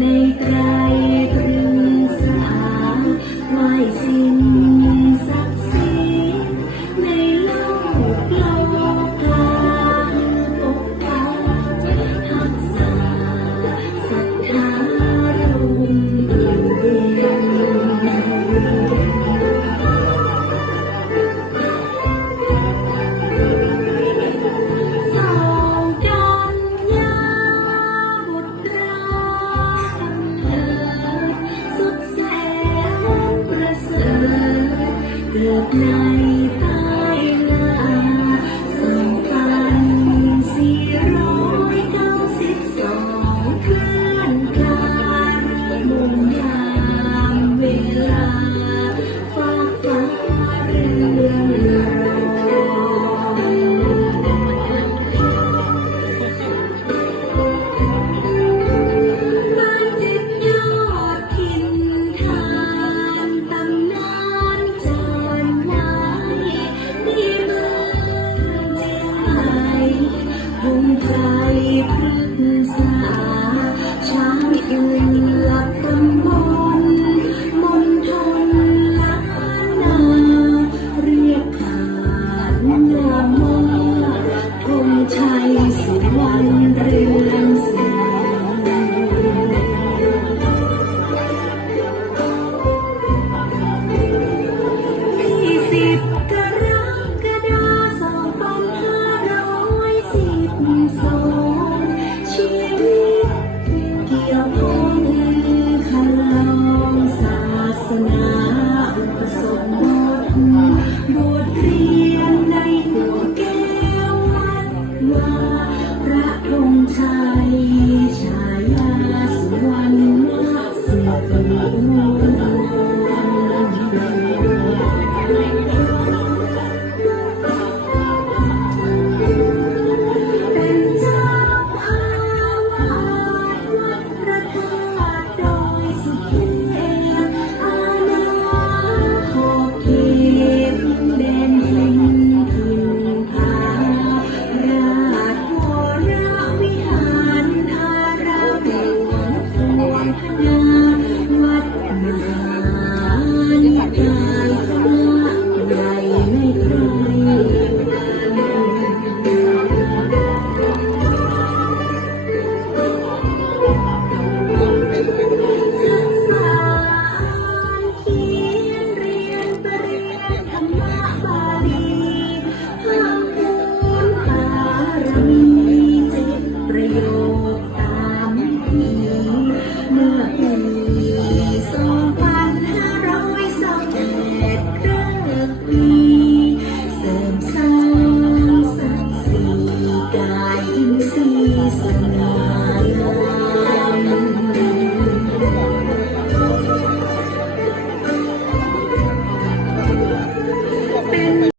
ในไตร night. ใจพฤกษา yeah.